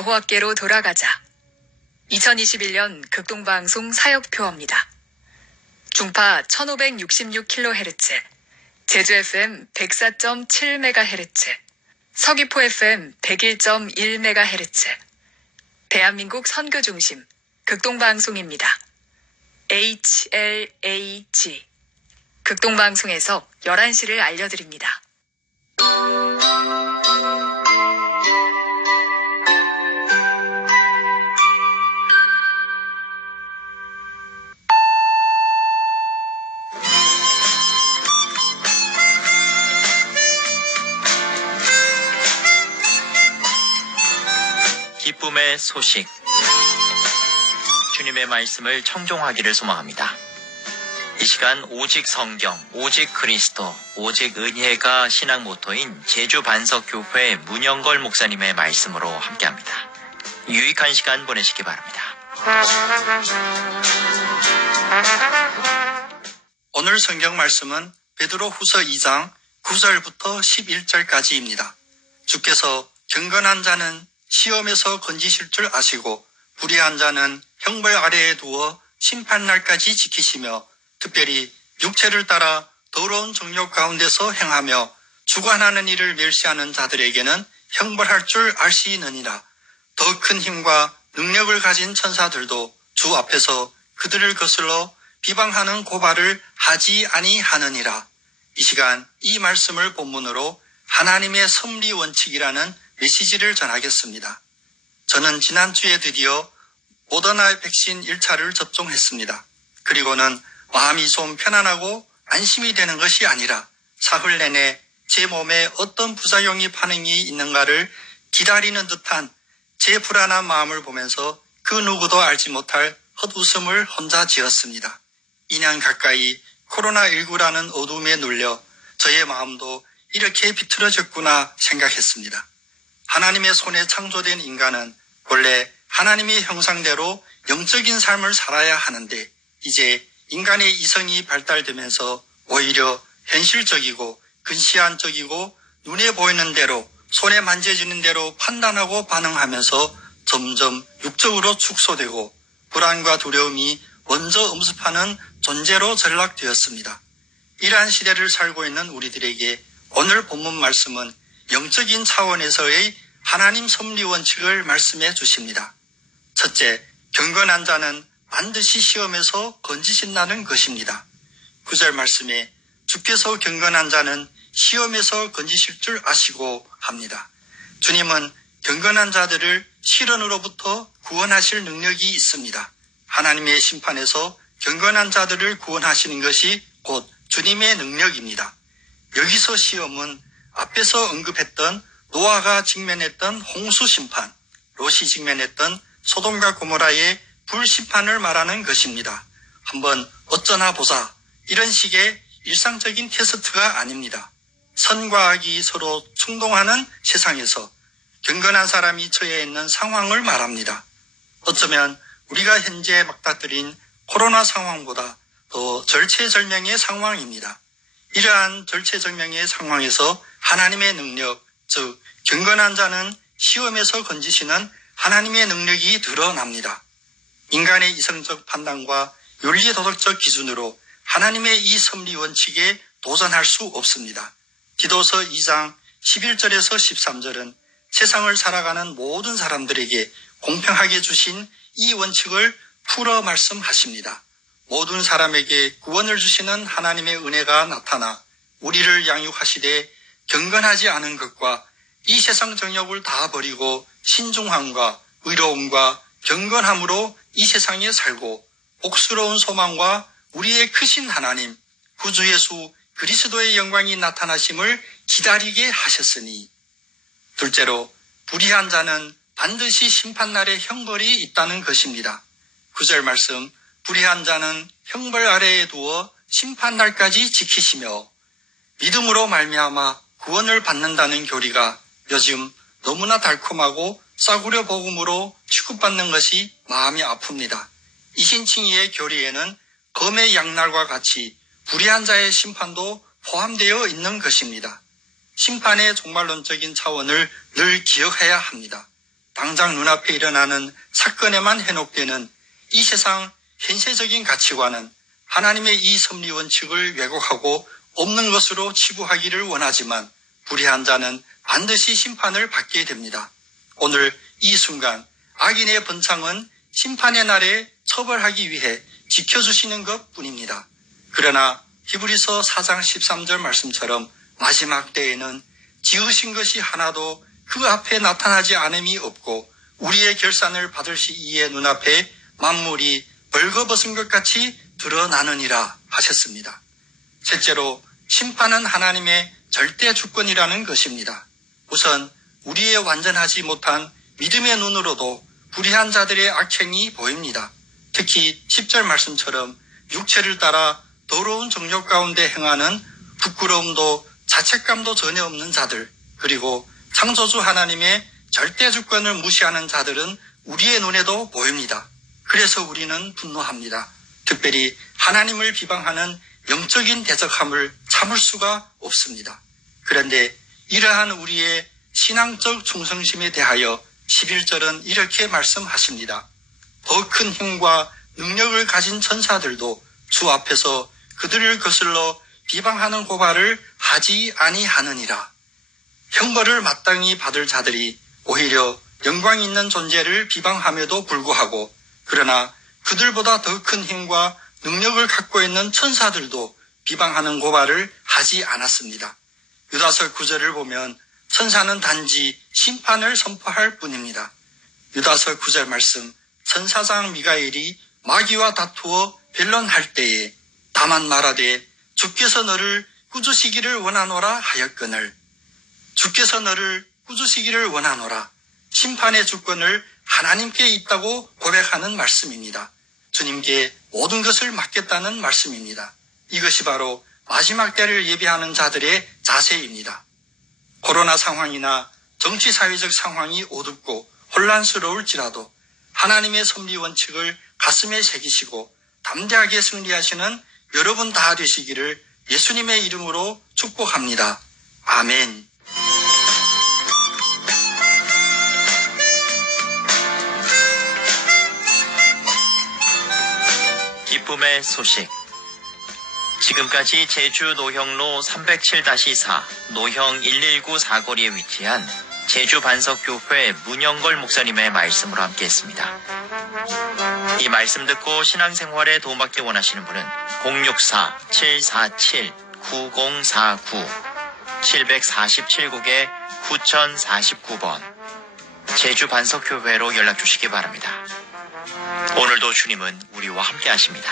여호와께로 돌아가자. 2021년 극동방송 사역표어입니다. 중파 1566kHz, 제주 FM 104.7MHz, 서귀포 FM 101.1MHz, 대한민국 선교중심 극동방송입니다. HLAG 극동방송에서 11시를 알려드립니다. 기쁨의 소식, 주님의 말씀을 청종하기를 소망합니다. 이 시간 오직 성경, 오직 그리스도, 오직 은혜가 신앙 모토인 제주 반석교회 문영걸 목사님의 말씀으로 함께합니다. 유익한 시간 보내시기 바랍니다. 오늘 성경 말씀은 베드로후서 2장 9절부터 11절까지입니다. 주께서 경건한 자는 시험에서 건지실 줄 아시고 불의한 자는 형벌 아래에 두어 심판날까지 지키시며 특별히 육체를 따라 더러운 정욕 가운데서 행하며 주관하는 일을 멸시하는 자들에게는 형벌할 줄 아시느니라. 더 큰 힘과 능력을 가진 천사들도 주 앞에서 그들을 거슬러 비방하는 고발을 하지 아니하느니라. 이 시간 이 말씀을 본문으로 하나님의 섭리 원칙이라는 메시지를 전하겠습니다. 저는 지난주에 드디어 모더나 백신 1차를 접종했습니다. 그리고는 마음이 좀 편안하고 안심이 되는 것이 아니라 사흘 내내 제 몸에 어떤 부작용이 반응이 있는가를 기다리는 듯한 제 불안한 마음을 보면서 그 누구도 알지 못할 헛웃음을 혼자 지었습니다. 2년 가까이 코로나19라는 어둠에 눌려 저의 마음도 이렇게 비틀어졌구나 생각했습니다. 하나님의 손에 창조된 인간은 원래 하나님의 형상대로 영적인 삶을 살아야 하는데 이제 인간의 이성이 발달되면서 오히려 현실적이고 근시안적이고 눈에 보이는 대로 손에 만져지는 대로 판단하고 반응하면서 점점 육적으로 축소되고 불안과 두려움이 먼저 음습하는 존재로 전락되었습니다. 이러한 시대를 살고 있는 우리들에게 오늘 본문 말씀은 영적인 차원에서의 하나님 섭리 원칙을 말씀해 주십니다. 첫째, 경건한 자는 반드시 시험에서 건지신다는 것입니다. 9절 말씀에 주께서 경건한 자는 시험에서 건지실 줄 아시고 합니다. 주님은 경건한 자들을 시련으로부터 구원하실 능력이 있습니다. 하나님의 심판에서 경건한 자들을 구원하시는 것이 곧 주님의 능력입니다. 여기서 시험은 앞에서 언급했던 노아가 직면했던 홍수 심판, 롯이 직면했던 소돔과 고모라의 불심판을 말하는 것입니다. 한번 어쩌나 보자, 이런 식의 일상적인 테스트가 아닙니다. 선과 악이 서로 충동하는 세상에서 경건한 사람이 처해 있는 상황을 말합니다. 어쩌면 우리가 현재 맞닥뜨린 코로나 상황보다 더 절체절명의 상황입니다. 이러한 절체절명의 상황에서 하나님의 능력, 즉 경건한 자는 시험에서 건지시는 하나님의 능력이 드러납니다. 인간의 이성적 판단과 윤리도덕적 기준으로 하나님의 이 섭리 원칙에 도전할 수 없습니다. 디도서 2장 11절에서 13절은 세상을 살아가는 모든 사람들에게 공평하게 주신 이 원칙을 풀어 말씀하십니다. 모든 사람에게 구원을 주시는 하나님의 은혜가 나타나 우리를 양육하시되 경건하지 않은 것과 이 세상 정욕을 다 버리고 신중함과 의로움과 경건함으로 이 세상에 살고 복스러운 소망과 우리의 크신 하나님 구주 예수 그리스도의 영광이 나타나심을 기다리게 하셨으니. 둘째로 불의한 자는 반드시 심판날에 형벌이 있다는 것입니다. 9절 말씀, 불의한 자는 형벌 아래에 두어 심판날까지 지키시며 믿음으로 말미암아 구원을 받는다는 교리가 요즘 너무나 달콤하고 싸구려 복음으로 취급받는 것이 마음이 아픕니다. 이신칭의의 교리에는 검의 양날과 같이 불의한 자의 심판도 포함되어 있는 것입니다. 심판의 종말론적인 차원을 늘 기억해야 합니다. 당장 눈앞에 일어나는 사건에만 해놓되는 이 세상 현세적인 가치관은 하나님의 이 섭리 원칙을 왜곡하고 없는 것으로 치부하기를 원하지만 불의한 자는 반드시 심판을 받게 됩니다. 오늘 이 순간 악인의 번창은 심판의 날에 처벌하기 위해 지켜주시는 것 뿐입니다. 그러나 히브리서 4장 13절 말씀처럼 마지막 때에는 지으신 것이 하나도 그 앞에 나타나지 않음이 없고 우리의 결산을 받을 시이에 눈앞에 만물이 벌거벗은 것 같이 드러나느니라 하셨습니다. 셋째로 심판은 하나님의 절대 주권이라는 것입니다. 우선 우리의 완전하지 못한 믿음의 눈으로도 불의한 자들의 악행이 보입니다. 특히 10절 말씀처럼 육체를 따라 더러운 정욕 가운데 행하는 부끄러움도 자책감도 전혀 없는 자들, 그리고 창조주 하나님의 절대 주권을 무시하는 자들은 우리의 눈에도 보입니다. 그래서 우리는 분노합니다. 특별히 하나님을 비방하는 영적인 대적함을 참을 수가 없습니다. 그런데 이러한 우리의 신앙적 충성심에 대하여 11절은 이렇게 말씀하십니다. 더 큰 힘과 능력을 가진 천사들도 주 앞에서 그들을 거슬러 비방하는 고발을 하지 아니하느니라. 형벌을 마땅히 받을 자들이 오히려 영광 있는 존재를 비방함에도 불구하고, 그러나 그들보다 더 큰 힘과 능력을 갖고 있는 천사들도 비방하는 고발을 하지 않았습니다. 유다서 9절을 보면 천사는 단지 심판을 선포할 뿐입니다. 유다서 9절 말씀, 천사장 미가엘이 마귀와 다투어 변론할 때에 다만 말하되 주께서 너를 꾸짖으시기를 원하노라 하였거늘. 주께서 너를 꾸짖으시기를 원하노라. 심판의 주권을 하나님께 있다고 고백하는 말씀입니다. 주님께 모든 것을 맡겼다는 말씀입니다. 이것이 바로 마지막 때를 예비하는 자들의 자세입니다. 코로나 상황이나 정치 사회적 상황이 어둡고 혼란스러울지라도 하나님의 섭리 원칙을 가슴에 새기시고 담대하게 승리하시는 여러분 다 되시기를 예수님의 이름으로 축복합니다. 아멘. 기쁨의 소식. 지금까지 제주 노형로 307-4 노형 119 사거리에 위치한 제주 반석교회 문영걸 목사님의 말씀으로 함께했습니다. 이 말씀 듣고 신앙생활에 도움받기 원하시는 분은 064-747-9049 747국에 9049번 제주 반석교회로 연락 주시기 바랍니다. 오늘도 주님은 우리와 함께 하십니다.